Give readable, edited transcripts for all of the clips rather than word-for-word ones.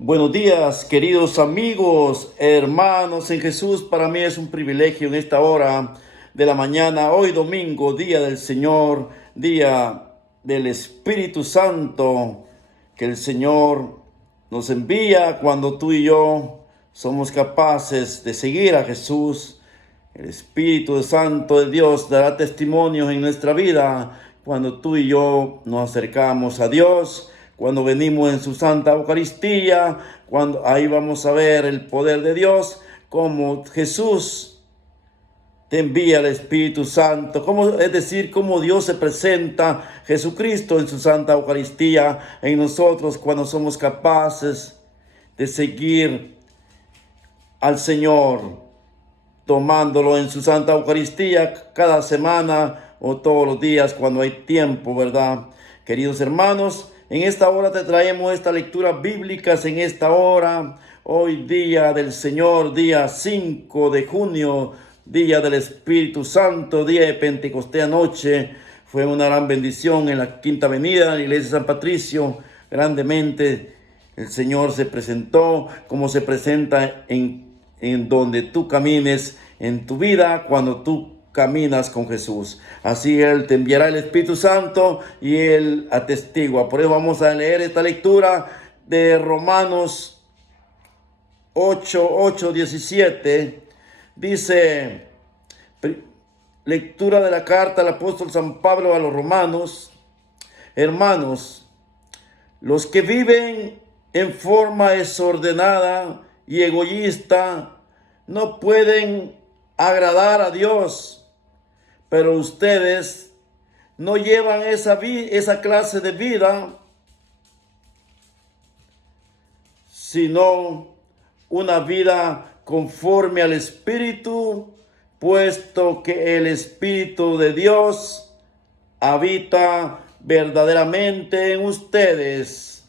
Buenos días, queridos amigos, hermanos en Jesús. Para mí es un privilegio en esta hora de la mañana, hoy domingo, día del Señor, día del Espíritu Santo, que el Señor nos envía cuando tú y yo somos capaces de seguir a Jesús. El Espíritu Santo de Dios dará testimonios en nuestra vida cuando tú y yo nos acercamos a Dios, cuando venimos en su Santa Eucaristía, cuando ahí vamos a ver el poder de Dios, como Jesús te envía el Espíritu Santo, es decir, cómo Dios se presenta, Jesucristo en su Santa Eucaristía en nosotros cuando somos capaces de seguir al Señor, tomándolo en su Santa Eucaristía cada semana o todos los días cuando hay tiempo, ¿verdad? Queridos hermanos, en esta hora te traemos estas lecturas bíblicas en esta hora, hoy día del Señor, día 5 de junio, día del Espíritu Santo, día de Pentecostés anoche. Fue una gran bendición en la Quinta Avenida, en la iglesia de San Patricio, grandemente el Señor se presentó como se presenta en donde tú camines en tu vida cuando tú caminas con Jesús. Así Él te enviará el Espíritu Santo y Él atestigua. Por eso vamos a leer esta lectura de Romanos 8:17. Dice, lectura de la carta del apóstol San Pablo a los romanos: hermanos, los que viven en forma desordenada y egoísta no pueden agradar a Dios, pero ustedes no llevan esa clase de vida, sino una vida conforme al Espíritu, puesto que el Espíritu de Dios habita verdaderamente en ustedes.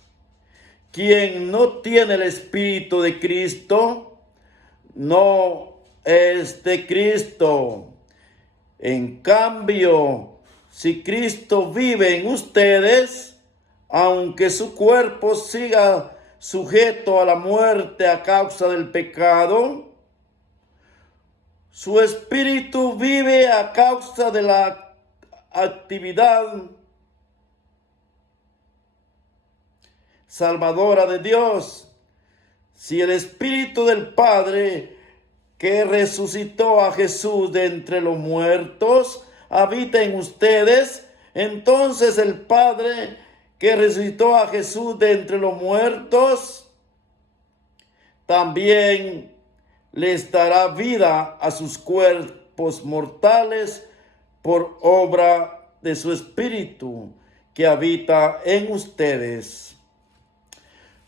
Quien no tiene el Espíritu de Cristo no es de Cristo. En cambio, si Cristo vive en ustedes, aunque su cuerpo siga sujeto a la muerte a causa del pecado, su espíritu vive a causa de la actividad salvadora de Dios. Si el Espíritu del Padre que resucitó a Jesús de entre los muertos habita en ustedes, entonces el Padre que resucitó a Jesús de entre los muertos también les dará vida a sus cuerpos mortales por obra de su Espíritu que habita en ustedes.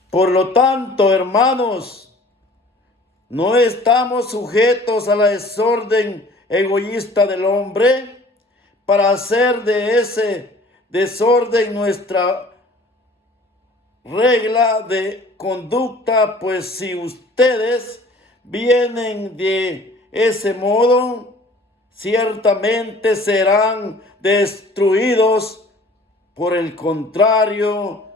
Por lo tanto, hermanos, no estamos sujetos a la desorden egoísta del hombre para hacer de ese desorden nuestra regla de conducta, pues si ustedes vienen de ese modo, ciertamente serán destruidos. Por el contrario,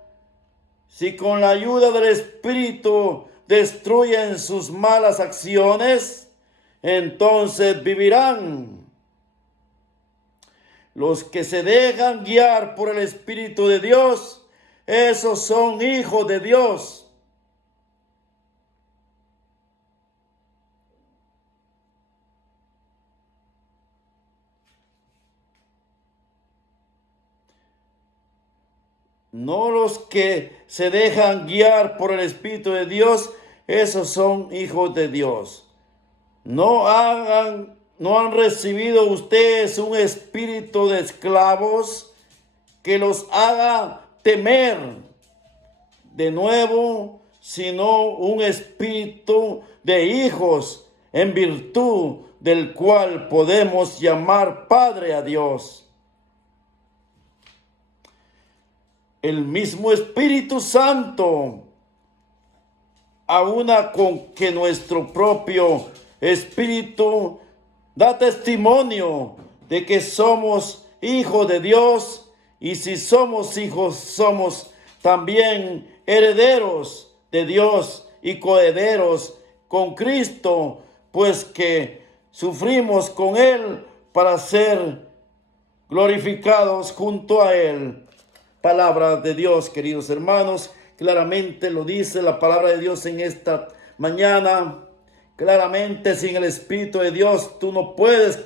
si con la ayuda del Espíritu destruyen sus malas acciones, entonces vivirán. Los que se dejan guiar por el Espíritu de Dios, esos son hijos de Dios. No los que se dejan guiar por el Espíritu de Dios, esos son hijos de Dios. No han recibido ustedes un espíritu de esclavos que los haga temer de nuevo, sino un espíritu de hijos, en virtud del cual podemos llamar Padre a Dios. El mismo Espíritu Santo, aúna con que nuestro propio espíritu da testimonio de que somos hijos de Dios, y si somos hijos, somos también herederos de Dios y coherederos con Cristo, pues que sufrimos con Él para ser glorificados junto a Él. Palabra de Dios, queridos hermanos, claramente lo dice la palabra de Dios en esta mañana. Claramente, sin el Espíritu de Dios, tú no puedes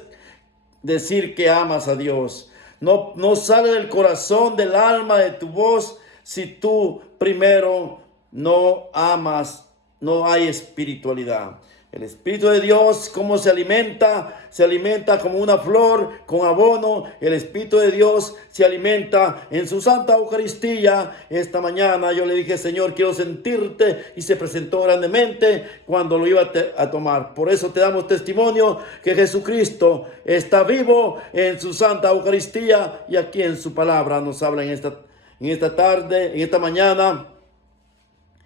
decir que amas a Dios. No sale del corazón, del alma, de tu voz, si tú primero no amas, no hay espiritualidad. El Espíritu de Dios, ¿cómo se alimenta? Se alimenta como una flor con abono. El Espíritu de Dios se alimenta en su Santa Eucaristía. Esta mañana yo le dije, Señor, quiero sentirte, y se presentó grandemente cuando lo iba a tomar. Por eso te damos testimonio que Jesucristo está vivo en su Santa Eucaristía, y aquí en su palabra nos habla en esta tarde, en esta mañana,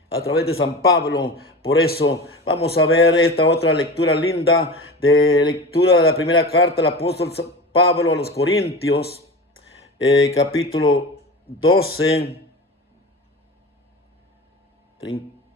a través de San Pablo. Por eso vamos a ver esta otra lectura linda, de lectura de la primera carta del apóstol Pablo a los Corintios, capítulo 12,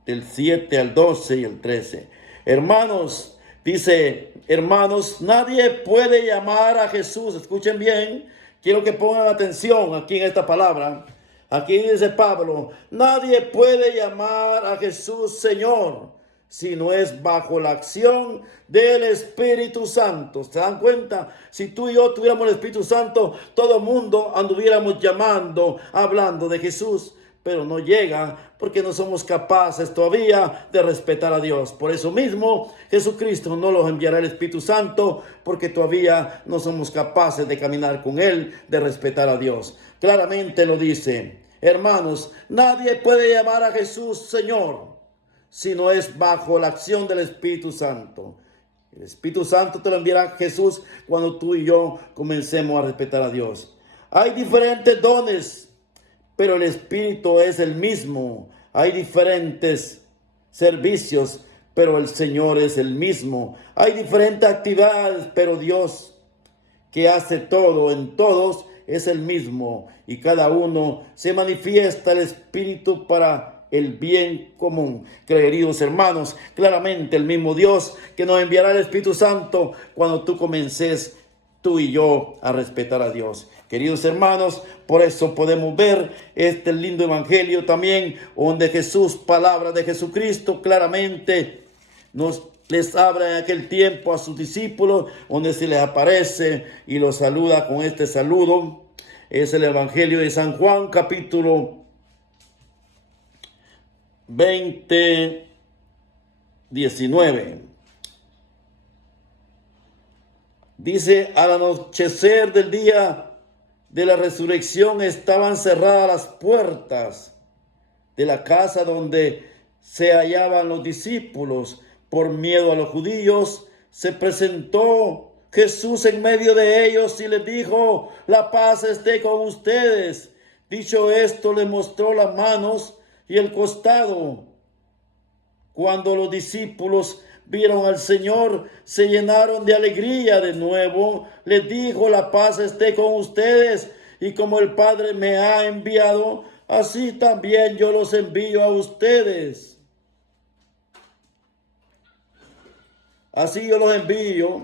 del 7 al 12 y el 13. Hermanos, dice, hermanos, nadie puede llamar a Jesús. Escuchen bien, quiero que pongan atención aquí en esta palabra. Aquí dice Pablo, nadie puede llamar a Jesús Señor si no es bajo la acción del Espíritu Santo. ¿Se dan cuenta? Si tú y yo tuviéramos el Espíritu Santo, todo el mundo anduviéramos llamando, hablando de Jesús, pero no llega porque no somos capaces todavía de respetar a Dios. Por eso mismo Jesucristo no nos enviará el Espíritu Santo, porque todavía no somos capaces de caminar con Él, de respetar a Dios. Claramente lo dice, hermanos, nadie puede llamar a Jesús Señor si no es bajo la acción del Espíritu Santo. El Espíritu Santo te lo enviará Jesús cuando tú y yo comencemos a respetar a Dios. Hay diferentes dones, pero el Espíritu es el mismo. Hay diferentes servicios, pero el Señor es el mismo. Hay diferentes actividades, pero Dios, que hace todo en todos, es el mismo. Y cada uno se manifiesta el Espíritu para el bien común. Queridos hermanos, claramente el mismo Dios que nos enviará el Espíritu Santo cuando tú comences, tú y yo, a respetar a Dios. Queridos hermanos, por eso podemos ver este lindo evangelio también, donde Jesús, palabra de Jesucristo, claramente les habla en aquel tiempo a sus discípulos, donde se les aparece y los saluda con este saludo. Es el evangelio de San Juan, capítulo 20, 19. Dice, al anochecer del día de la resurrección estaban cerradas las puertas de la casa donde se hallaban los discípulos. Por miedo a los judíos, se presentó Jesús en medio de ellos y les dijo, la paz esté con ustedes. Dicho esto, le mostró las manos y el costado. Cuando los discípulos vieron al Señor, se llenaron de alegría de nuevo. Les dijo, la paz esté con ustedes, y como el Padre me ha enviado, así también yo los envío a ustedes. Así yo los envío.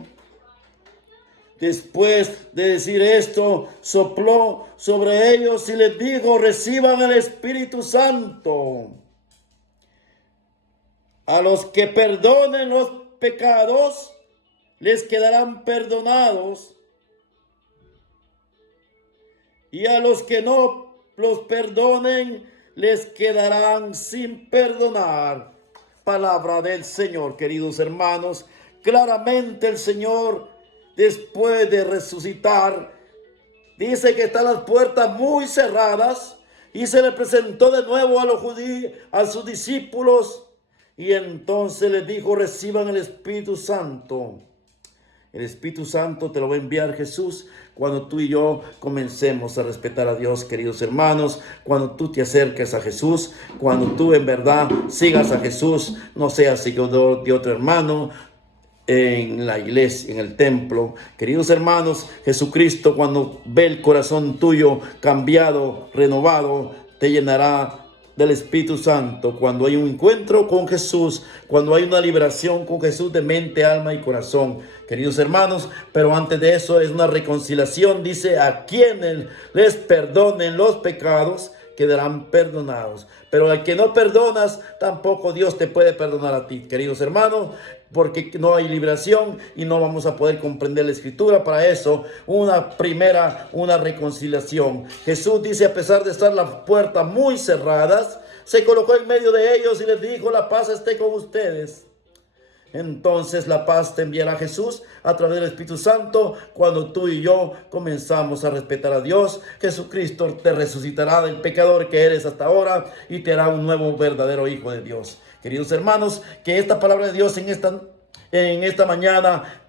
Después de decir esto, sopló sobre ellos y les dijo, reciban el Espíritu Santo. A los que perdonen los pecados, les quedarán perdonados. Y a los que no los perdonen, les quedarán sin perdonar. Palabra del Señor, queridos hermanos. Claramente el Señor, después de resucitar, dice que están las puertas muy cerradas, y se le presentó de nuevo a los judíos, a sus discípulos, y entonces les dijo, reciban el Espíritu Santo. El Espíritu Santo te lo va a enviar Jesús cuando tú y yo comencemos a respetar a Dios, queridos hermanos. Cuando tú te acerques a Jesús, cuando tú en verdad sigas a Jesús, no seas seguidor de otro hermano en la iglesia, en el templo. Queridos hermanos, Jesucristo, cuando ve el corazón tuyo cambiado, renovado, te llenará del Espíritu Santo, cuando hay un encuentro con Jesús, cuando hay una liberación con Jesús de mente, alma y corazón, queridos hermanos. Pero antes de eso es una reconciliación. Dice: a quienes les perdonen los pecados quedarán perdonados, pero al que no perdonas, tampoco Dios te puede perdonar a ti, queridos hermanos, porque no hay liberación y no vamos a poder comprender la Escritura. Para eso, una reconciliación. Jesús dice: a pesar de estar las puertas muy cerradas, se colocó en medio de ellos y les dijo: la paz esté con ustedes. Entonces la paz te enviará Jesús a través del Espíritu Santo. Cuando tú y yo comenzamos a respetar a Dios, Jesucristo te resucitará del pecador que eres hasta ahora y te hará un nuevo verdadero hijo de Dios. Queridos hermanos, que esta palabra de Dios en esta mañana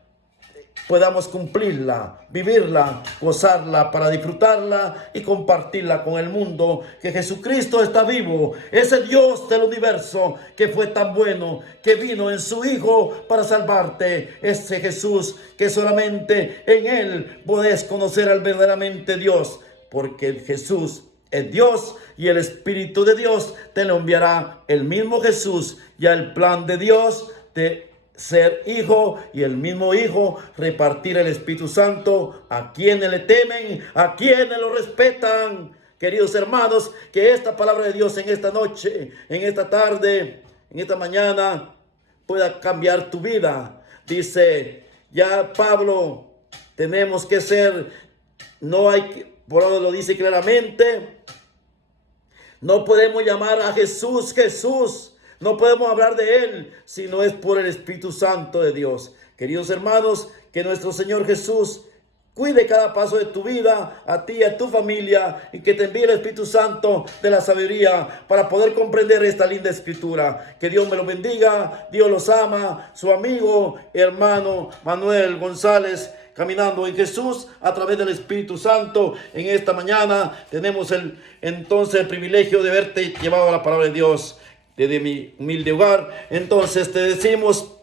podamos cumplirla, vivirla, gozarla, para disfrutarla y compartirla con el mundo. Que Jesucristo está vivo, ese Dios del universo que fue tan bueno, que vino en su Hijo para salvarte. Ese Jesús que solamente en Él podés conocer al verdaderamente Dios, porque Jesús es Dios y el Espíritu de Dios te lo enviará. El mismo Jesús, ya el plan de Dios de ser hijo, y el mismo Hijo repartir el Espíritu Santo a quienes le temen, a quienes lo respetan. Queridos hermanos, que esta palabra de Dios en esta noche, en esta tarde, en esta mañana pueda cambiar tu vida. Dice ya Pablo: tenemos que ser, por ahora lo dice claramente, no podemos llamar a Jesús Jesús. No podemos hablar de Él si no es por el Espíritu Santo de Dios. Queridos hermanos, que nuestro Señor Jesús cuide cada paso de tu vida, a ti y a tu familia, y que te envíe el Espíritu Santo de la sabiduría para poder comprender esta linda Escritura. Que Dios me lo bendiga. Dios los ama. Su amigo, hermano Manuel González, caminando en Jesús a través del Espíritu Santo. En esta mañana tenemos el privilegio de verte llevado a la palabra de Dios desde mi humilde hogar. Entonces te decimos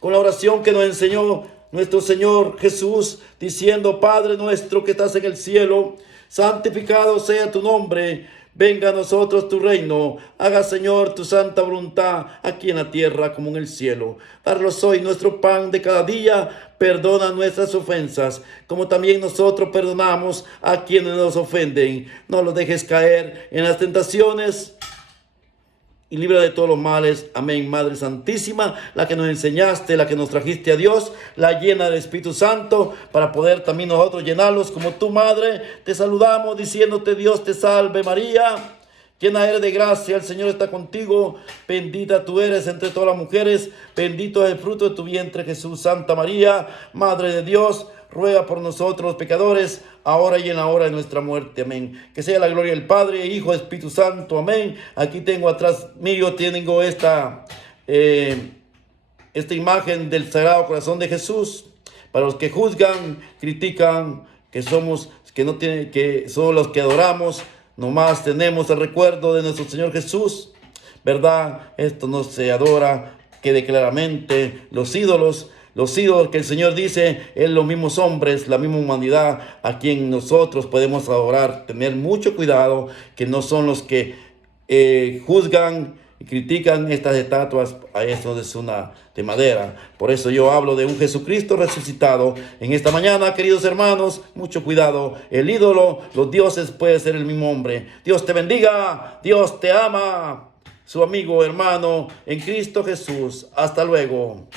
con la oración que nos enseñó nuestro Señor Jesús, diciendo: Padre nuestro que estás en el cielo, santificado sea tu nombre. Venga a nosotros tu reino. Haga, Señor, tu santa voluntad, aquí en la tierra como en el cielo. Danos hoy nuestro pan de cada día. Perdona nuestras ofensas, como también nosotros perdonamos a quienes nos ofenden. No los dejes caer en las tentaciones, y libra de todos los males. Amén. Madre Santísima, la que nos enseñaste, la que nos trajiste a Dios, la llena del Espíritu Santo, para poder también nosotros llenarlos como tu Madre. Te saludamos diciéndote: Dios te salve María, llena eres de gracia, el Señor está contigo. Bendita tú eres entre todas las mujeres, bendito es el fruto de tu vientre Jesús. Santa María, Madre de Dios, ruega por nosotros los pecadores, ahora y en la hora de nuestra muerte. Amén. Que sea la gloria del Padre, Hijo, Espíritu Santo. Amén. Aquí tengo atrás mío, tengo esta imagen del Sagrado Corazón de Jesús. Para los que juzgan, critican, que somos los que adoramos, nomás tenemos el recuerdo de nuestro Señor Jesús, ¿verdad? Esto no se adora. Quede claramente: los ídolos que el Señor dice es los mismos hombres, la misma humanidad a quien nosotros podemos adorar. Tener mucho cuidado, que no son los que juzgan y critican estas estatuas. A eso es una de madera. Por eso yo hablo de un Jesucristo resucitado. En esta mañana, queridos hermanos, mucho cuidado. El ídolo, los dioses, puede ser el mismo hombre. Dios te bendiga. Dios te ama. Su amigo, hermano en Cristo Jesús. Hasta luego.